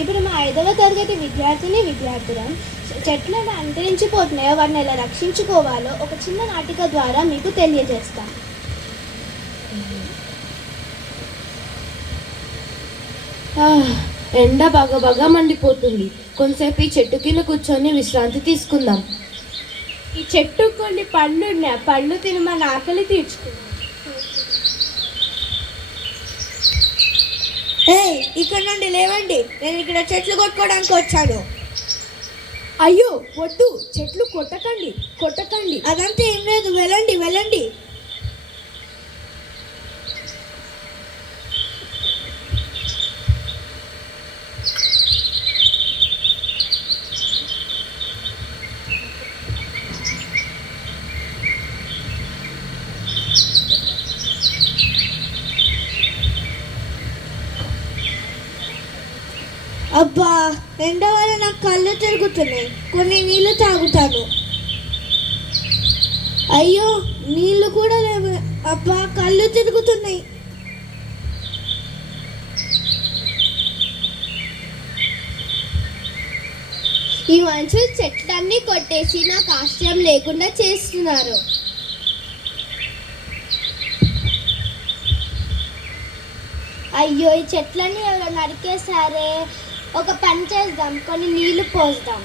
ఇప్పుడు మా 5వ తరగతి విద్యార్థులం చెట్లను అంతరించిపోతున్నాయో వాటిని ఎలా రక్షించుకోవాలో ఒక చిన్న నాటిక ద్వారా మీకు తెలియజేస్తాం. ఎండ బాగా మండిపోతుంది. కొంతసేపు ఈ చెట్టు కింద కూర్చొని విశ్రాంతి తీసుకుందాం. ఈ చెట్టు కొన్ని పళ్ళున్నాయి, పళ్ళు తిని మన ఆకలి తీర్చుకుందాం. ఇక్కడ నుండి లేవండి, నేను ఇక్కడ చెట్లు కొట్టుకోవడానికి వచ్చాను. అయ్యో వద్దు, చెట్లు కొట్టకండి. అదంతా ఏం లేదు, వెళ్ళండి. అబ్బా, ఎండ వల్ల నాకు కళ్ళు తిరుగుతున్నాయి. కొన్ని నీళ్లు తాగుతాను. అయ్యో, నీళ్లు కూడా లేవు. అబ్బా, కళ్ళు తిరుగుతున్నాయి. ఈ మనుషులు చెట్లన్నీ కొట్టేసి నాకు ఆశ్రయం లేకుండా చేస్తున్నారు. అయ్యో, ఈ చెట్లన్నీ ఎవరో నరికేసారే. ఒక పని చేద్దాం, కొన్ని నీళ్లు పోద్దాం.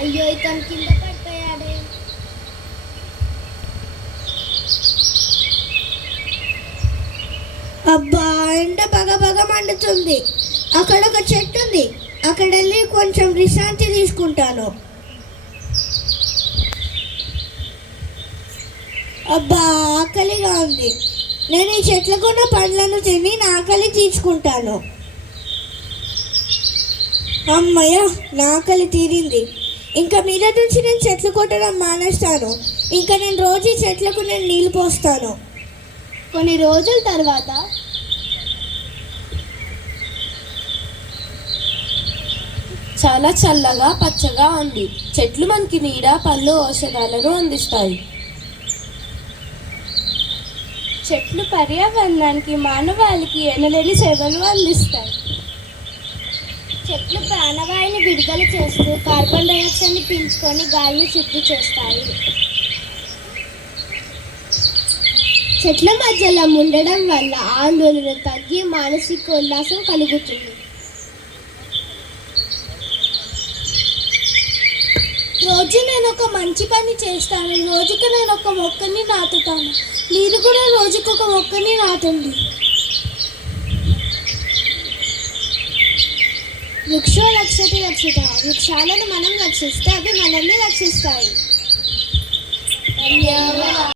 అయ్యో, ఇతను కింద పడిపోయాడే. అబ్బా, ఎండ బాగా మండుతుంది. అక్కడ ఒక చెట్టు ఉంది, అక్కడ వెళ్ళి కొంచెం విశ్రాంతి తీసుకుంటాను. అబ్బా, ఆకలిగా ఉంది. నేను ఈ చెట్లకున్న పండ్లను తిని నా ఆకలి తీర్చుకుంటాను. అమ్మయ్య, నా ఆకలి తీరింది. ఇంకా మీద నుంచి నేను చెట్లు కొట్టడం మానేస్తాను. ఇంకా నేను రోజు ఈ చెట్లకు నీళ్ళు పోస్తాను. కొన్ని రోజుల తర్వాత చాలా చల్లగా పచ్చగా ఉంది. చెట్లు మనకి నీడ, పళ్ళు, ఔషధాలను అందిస్తాయి. చెట్లు పర్యావరణానికి, మానవాళికి ఎనలేని సేవలు అందిస్తాయి. చెట్లు ప్రాణవాయువుని విడుదల చేస్తూ కార్బన్ డైఆక్సైడ్ని పీల్చుకొని గాలిని శుద్ధి చేస్తాయి. చెట్ల మధ్యలో ఉండడం వల్ల ఆందోళన తగ్గి మానసిక ఉల్లాసం కలుగుతుంది. రోజు నేను ఒక మంచి పని చేస్తాను. రోజుకు నేను ఒక మొక్కని నాటుతాను. మీరు కూడా రోజుకు ఒక మొక్కని నాటండి. వృక్షో రక్షతి రక్షిత. వృక్షాలను మనం రక్షిస్తే అవి మనల్ని రక్షిస్తాయి. ధన్యవాదాలు.